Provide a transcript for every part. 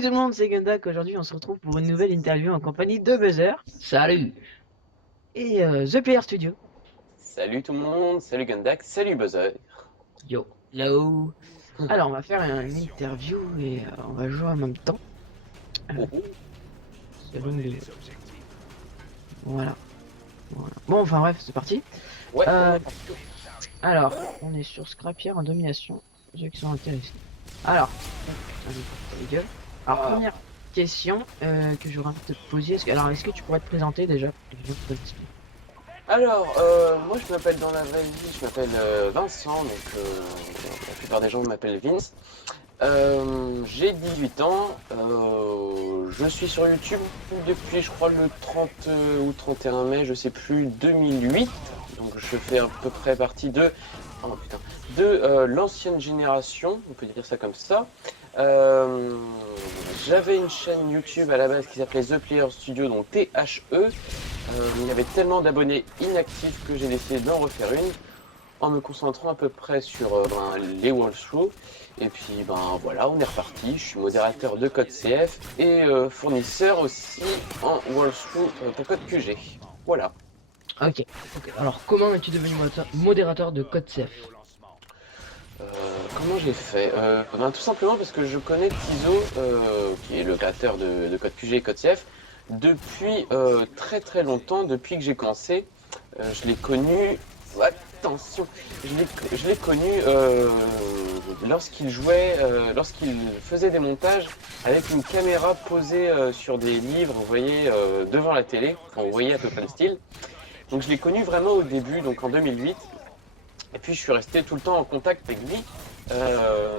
Salut tout le monde, c'est Gundak. Aujourd'hui, on se retrouve pour une nouvelle interview en compagnie de Buzzer Salut! et The Player Studio. Salut tout le monde, salut Gundak, salut Buzzer. Yo! Hello! Alors, on va faire une interview et on va jouer en même temps. Oh, oh. Selon les... Voilà. Bon, enfin bref, c'est parti. Ouais, Euh, alors, on est sur Scrapier en domination. Ceux qui sont intéressés. Alors, allez, ta gueule. Alors, Ah. première question que j'aurais envie de te poser. Est-ce que tu pourrais te présenter déjà? Alors, moi je m'appelle dans la vraie vie, je m'appelle Vincent, donc la plupart des gens m'appellent Vince. J'ai 18 ans, je suis sur YouTube depuis je crois le 30 ou 31 mai, je sais plus, 2008. Donc je fais à peu près partie oh, putain, de l'ancienne génération, on peut dire ça comme ça. Euh, J'avais une chaîne YouTube à la base qui s'appelait The Player Studio, donc THE. Il y avait tellement d'abonnés inactifs que j'ai décidé d'en refaire une en me concentrant à peu près sur les walkthroughs. Et puis voilà, on est reparti. Je suis modérateur de code CF et fournisseur aussi en walkthrough pour code QG. Voilà. Ok. Alors, comment es-tu devenu modérateur de Code CF? Euh, Comment j'ai fait tout simplement parce que je connais Tizo, qui est le créateur de Code QG et Code CF, depuis très très longtemps, depuis que j'ai commencé. Je l'ai connu. Attention, je l'ai connu lorsqu'il jouait, lorsqu'il faisait des montages avec une caméra posée sur des livres, vous voyez, devant la télé, quand vous voyez à peu près le style. Donc je l'ai connu vraiment au début, donc en 2008. Et puis je suis resté tout le temps en contact avec lui. Euh,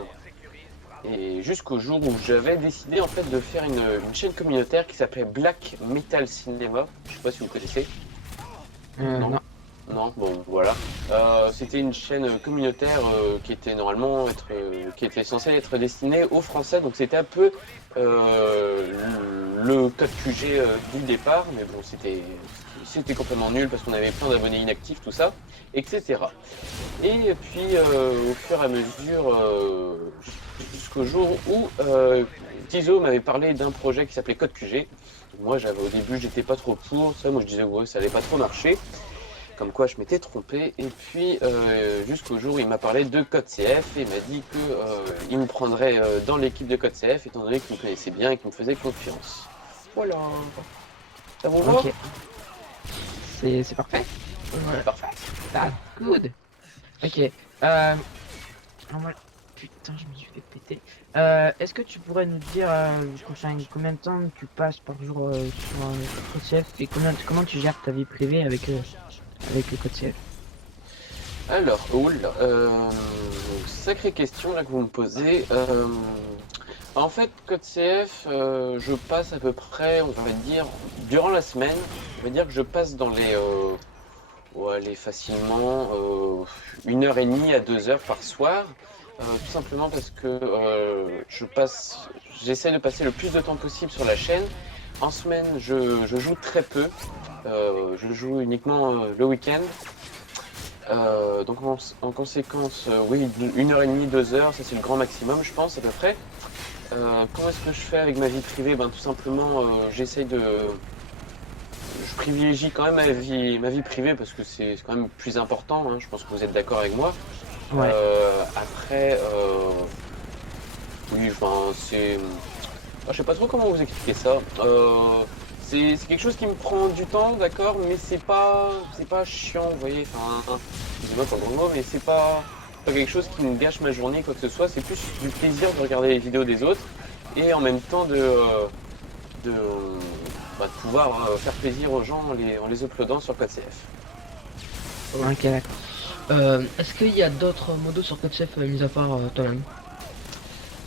et jusqu'au jour où j'avais décidé en fait de faire une chaîne communautaire qui s'appelait Black Metal Cinema. Je sais pas si vous connaissez. Non. Non. Non, bon voilà. C'était une chaîne communautaire qui était normalement qui était censée être destinée aux Français, donc c'était un peu le code QG du départ, mais bon c'était complètement nul parce qu'on avait plein d'abonnés inactifs, tout ça, etc. Et puis au fur et à mesure, jusqu'au jour où Tizo m'avait parlé d'un projet qui s'appelait Code QG. Moi au début j'étais pas trop pour ça, moi je disais ouais ça allait pas trop marcher. Comme quoi je m'étais trompé, et puis jusqu'au jour où il m'a parlé de Code CF et m'a dit que il me prendrait dans l'équipe de Code CF étant donné qu'il me connaissait bien et qu'il me faisait confiance. Voilà. Ça vous va? Ok. C'est parfait. Ouais, parfait. That's good. Ok. Putain, je me suis fait péter. Est-ce que tu pourrais nous dire combien de temps tu passes par jour sur Code CF et comment tu gères ta vie privée avec le Code CF? Alors, oula, sacrée question là que vous me posez. En fait, Code CF, je passe à peu près, on va dire, durant la semaine, on va dire que je passe dans allez, facilement 1 heure et demie à 2 heures par soir. Tout simplement parce que j'essaie de passer le plus de temps possible sur la chaîne. En semaine, je joue très peu. Je joue uniquement le week-end. Donc en conséquence, oui, 1 heure et demie, 2 heures, ça c'est le grand maximum, je pense, à peu près. Comment est-ce que je fais avec ma vie privée? Tout simplement, je privilégie quand même ma vie privée parce que c'est quand même plus important, hein, je pense que vous êtes d'accord avec moi. Ouais. Après, oui, je sais pas trop comment vous expliquer ça. C'est quelque chose qui me prend du temps, d'accord, mais c'est pas chiant, vous voyez. Enfin, excusez-moi pour le gros mot, mais c'est pas quelque chose qui me gâche ma journée, quoi que ce soit. C'est plus du plaisir de regarder les vidéos des autres et en même temps de, de pouvoir faire plaisir aux gens en les uploadant sur CodeCF. Ok, d'accord. Est-ce qu'il y a d'autres modos sur Code CF mis à part toi-même?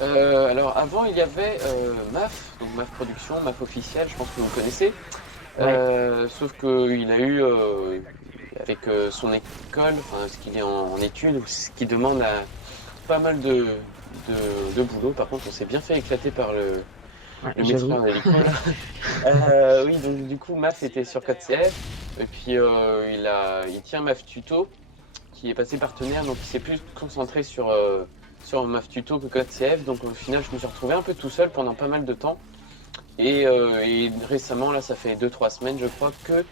Alors avant il y avait MAF, donc MAF Production, MAF officiel, je pense que vous le connaissez. Ouais. Sauf qu'il a eu avec son école, enfin ce qu'il est en études, ce qui demande pas mal de boulot. Par contre on s'est bien fait éclater par Ouais, le maître j'avoue. en hélico là. Oui donc du coup MAF était sur 4CF et puis il tient MAF Tuto qui est passé partenaire donc il s'est plus concentré sur sur MAF Tuto que CodeCF, donc au final je me suis retrouvé un peu tout seul pendant pas mal de temps. Et récemment, là ça fait 2-3 semaines je crois que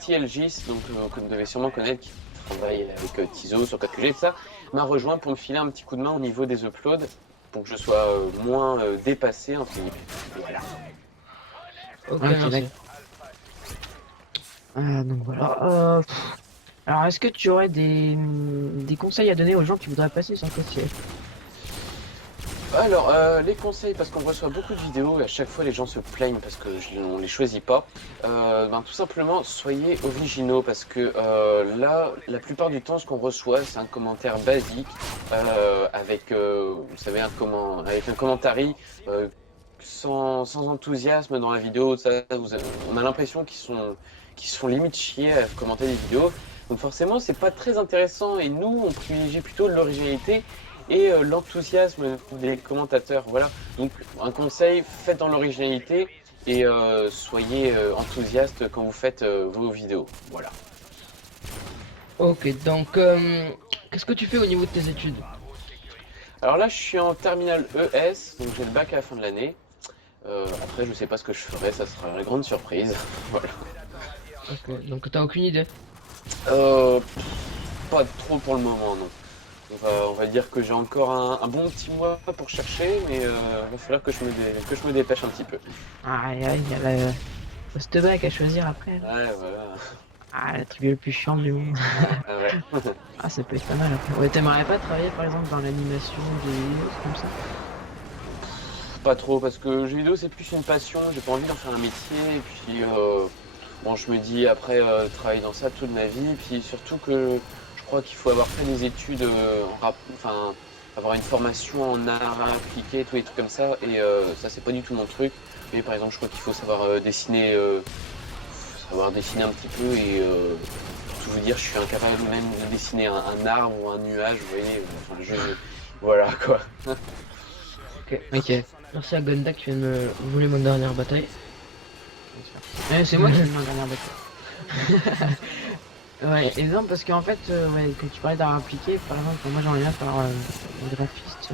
TLGis, donc que vous devez sûrement connaître, qui travaille avec Tizo sur CodeQG et tout ça, m'a rejoint pour me filer un petit coup de main au niveau des uploads, pour que je sois moins dépassé entre guillemets. Voilà. Ok, Ok, merci. d'accord. Donc voilà. Alors, est-ce que tu aurais des conseils à donner aux gens qui voudraient passer sur CodeCF? Alors, les conseils, parce qu'on reçoit beaucoup de vidéos et à chaque fois les gens se plaignent parce que on les choisit pas. Tout simplement, soyez originaux parce que là, la plupart du temps, ce qu'on reçoit, c'est un commentaire basique avec, vous savez, avec un commentary sans enthousiasme dans la vidéo. Ça, on a l'impression qu'ils se font limite chier à commenter des vidéos. Donc forcément, c'est pas très intéressant et nous, on privilégie plutôt l'originalité et l'enthousiasme des commentateurs. Voilà. Donc un conseil, faites dans l'originalité et soyez enthousiaste quand vous faites vos vidéos. Voilà. Ok, donc qu'est-ce que tu fais au niveau de tes études? Alors là, je suis en terminale ES, donc j'ai le bac à la fin de l'année. Après, je sais pas ce que je ferai, ça sera une grande surprise. Voilà. Ok, donc t'as aucune idée. Euh, Pas trop pour le moment, non. On va dire que j'ai encore un bon petit mois pour chercher, mais il va falloir que que je me dépêche un petit peu. Aïe, aïe, il y a le post-bac à choisir après. Ouais, voilà. Ah, le truc le plus chiant du monde. Ah ouais. Ah, ça peut être pas mal après. Ouais, t'aimerais pas travailler par exemple dans l'animation des vidéos, comme ça? Pas trop, parce que le jeu vidéo c'est plus une passion, j'ai pas envie d'en faire un métier, et puis bon, je me dis après travailler dans ça toute ma vie, et puis surtout que je crois qu'il faut avoir fait des études, enfin avoir une formation en art appliqué, tous les trucs comme ça, et ça c'est pas du tout mon truc. Mais par exemple, je crois qu'il faut savoir dessiner un petit peu, et pour tout vous dire, je suis incapable même de dessiner un arbre ou un nuage, vous voyez, enfin, voilà quoi. Ok. Ok. Merci à Gonda qui vient de me voler mon dernière bataille. C'est moi qui ai ma dernière bataille. Ouais, et non, parce qu'en fait, ouais, quand tu parlais d'art appliqué, par exemple, moi j'aimerais bien faire graphiste.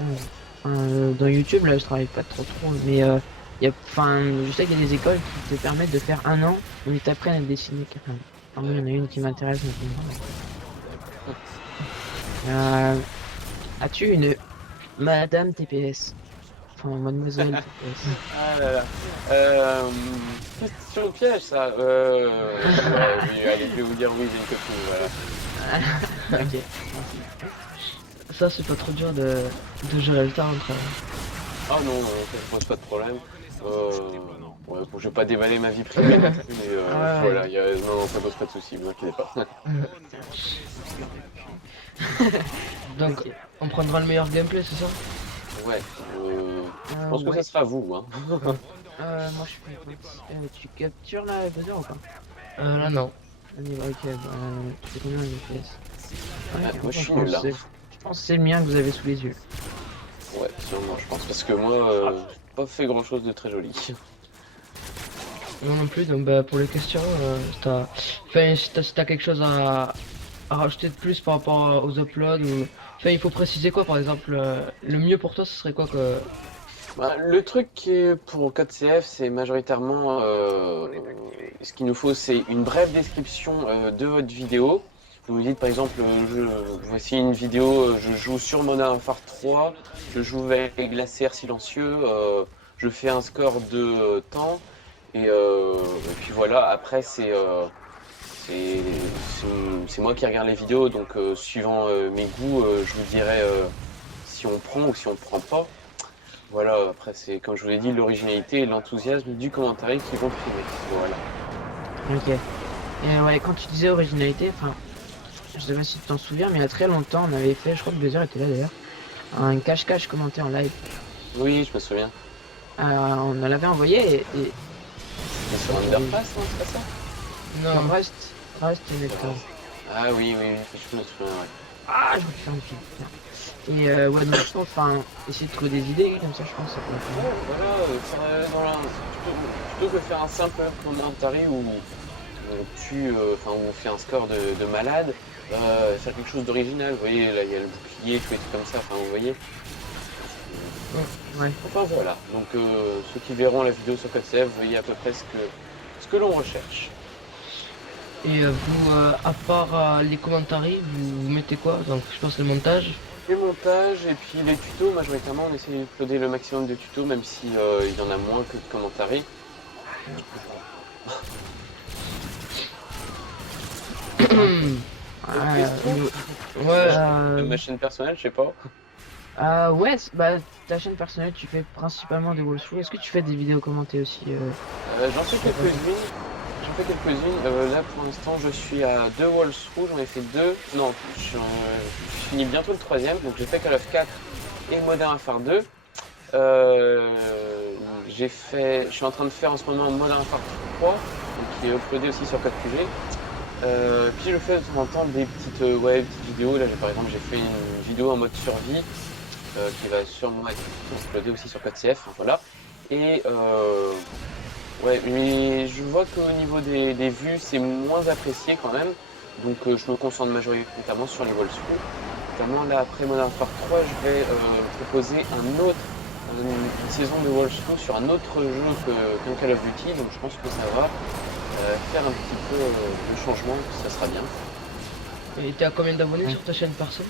Dans YouTube, là, je travaille pas trop, mais enfin, je sais qu'il y a des écoles qui te permettent de faire un an où ils t'apprennent à dessiner carrément. Enfin, moi, il y en a une qui m'intéresse maintenant. As-tu une Madame TPS? Enfin, Mademoiselle TPS. Ah là là. Question piège, ça. Ouais, oui, allez, je vais vous dire oui, j'ai une copine, voilà. Ok. Ça, c'est pas trop dur de gérer le temps entre. Ah non, ça ne pose pas de problème. Ouais, bon, je vais pas dévaler ma vie privée non plus, mais Ah ouais. voilà, non, ça pose pas de soucis, vous inquiétez pas. Donc, Ok. on prendra le meilleur gameplay, c'est ça? Ouais, je pense que Ouais. ça sera vous, hein. Moi je fais tu captures là le buzzer ou pas? Là, non. Ok, tu fais combien de FPS? Ouais, moi, je suis pense nul, là. je pense que c'est le mien que vous avez sous les yeux. Ouais, sûrement, je pense, parce que moi, j'ai pas fait grand chose de très joli. Non, non plus. Donc, bah, pour les questions, si t'as quelque chose à rajouter de plus par rapport aux uploads ou. Enfin, il faut préciser quoi, par exemple, le mieux pour toi, ce serait quoi que. Bah, le truc qui est pour Code CF, c'est majoritairement ce qu'il nous faut, c'est une brève description de votre vidéo. Vous nous dites par exemple, voici une vidéo, je joue sur Modern Warfare 3, je joue avec Glaciaire Silencieux, je fais un score de temps, et puis voilà, après c'est c'est moi qui regarde les vidéos, donc suivant mes goûts, je vous dirai si on prend ou si on prend pas. Voilà, après c'est comme je vous l'ai dit, l'originalité et l'enthousiasme du commentaire qui vont primer. Voilà. Ok. Et ouais, quand tu disais originalité, enfin, je sais pas si tu t'en souviens, mais il y a très longtemps, on avait fait, je crois que Buzzer était là d'ailleurs, un cache-cache commenté en live. Oui, je me souviens. On en l'avait envoyé et C'est sur Underpass, non, c'est pas ça? sur Non. Rust et Nectar. Ah oui, oui, oui, je me souviens, ouais. Ah, je me suis fait un petit peu. Et ouais, donc je pense, enfin, essayer de trouver des idées comme ça, je pense que ça pourrait être pas mal. Ouais, voilà, plutôt que faire un simple commentary où on tue, enfin où on fait un score de malade, faire quelque chose d'original. Vous voyez, là il y a le bouclier, tout et tout comme ça, enfin vous voyez. Ouais. Enfin voilà, donc ceux qui verront la vidéo sur CodeCF, vous voyez à peu près ce que l'on recherche. Et vous, à part les commentaires, vous mettez quoi? Donc je pense le montage. Les montages et puis les tutos, majoritairement on essaie d'uploader le maximum de tutos, même si il y en a moins que de commentaires. Ouais, Ouais, Ma chaîne personnelle, je sais pas. ouais, bah ta chaîne personnelle, tu fais principalement des walkthroughs. Est-ce que tu fais des vidéos commentées aussi J'en fais quelques-unes. J'en fais quelques-unes. Là pour l'instant je suis à 2 walkthroughs, j'en ai fait 2. Non, je finis bientôt le troisième, donc j'ai fait Call of 4 et Modern Warfare 2. Je suis en train de faire en ce moment Modern Warfare 3, donc qui est uploadé aussi sur CodeQG. Puis je fais de temps en temps des petites vidéos. Là par exemple j'ai fait une vidéo en mode survie qui va sûrement être uploadée aussi sur CodeCF, hein, voilà. Et ouais, mais je vois qu'au niveau des vues c'est moins apprécié quand même, donc je me concentre majoritairement sur les walkthroughs. Notamment là après Modern Warfare 3 je vais proposer une saison de walkthrough sur un autre jeu qu'un Call of Duty, donc je pense que ça va faire un petit peu de changement, ça sera bien. et t'es à combien d'abonnés sur ta chaîne perso?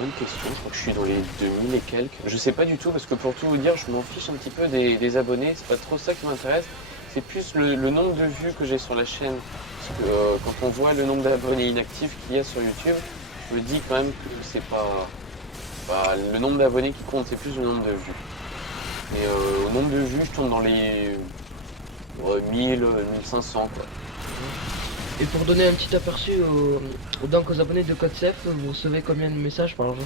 Bonne question, je crois que je suis dans les 2000 et quelques. Je sais pas du tout parce que pour tout vous dire, je m'en fiche un petit peu des abonnés, c'est pas trop ça qui m'intéresse. C'est plus le nombre de vues que j'ai sur la chaîne. Parce que quand on voit le nombre d'abonnés inactifs qu'il y a sur YouTube, je me dis quand même que c'est pas le nombre d'abonnés qui compte, c'est plus le nombre de vues. Et au nombre de vues, je tourne dans les 1000, 1500 quoi. Et pour donner un petit aperçu donc aux abonnés de CodeCF, vous recevez combien de messages par jour?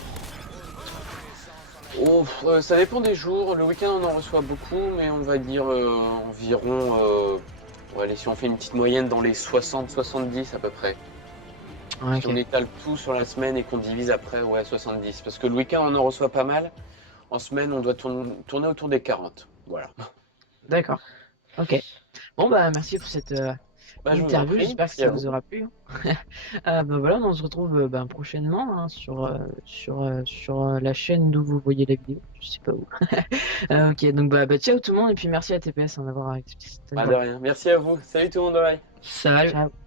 Oh, ça dépend des jours. Le week-end, on en reçoit beaucoup, mais on va dire environ. Allez, si on fait une petite moyenne dans les 60-70 à peu près. Ouais, Si on étale tout sur la semaine et qu'on divise après, ouais, 70. Parce que le week-end, on en reçoit pas mal. En semaine, on doit tourner autour des 40. Voilà. d'accord. Ok. Bon bah merci pour cette Bah, je vous en interview. prie. J'espère que Merci à ça vous. vous aura plu. Bah voilà, on se retrouve ben, prochainement hein, sur la chaîne d'où vous voyez la vidéo. Je sais pas où. Ok, donc bah ciao tout le monde et puis merci à TPS d'en avoir accepté cette Bah, de interview. rien. Merci à vous. Salut tout le monde. Bye. Salut! Ciao.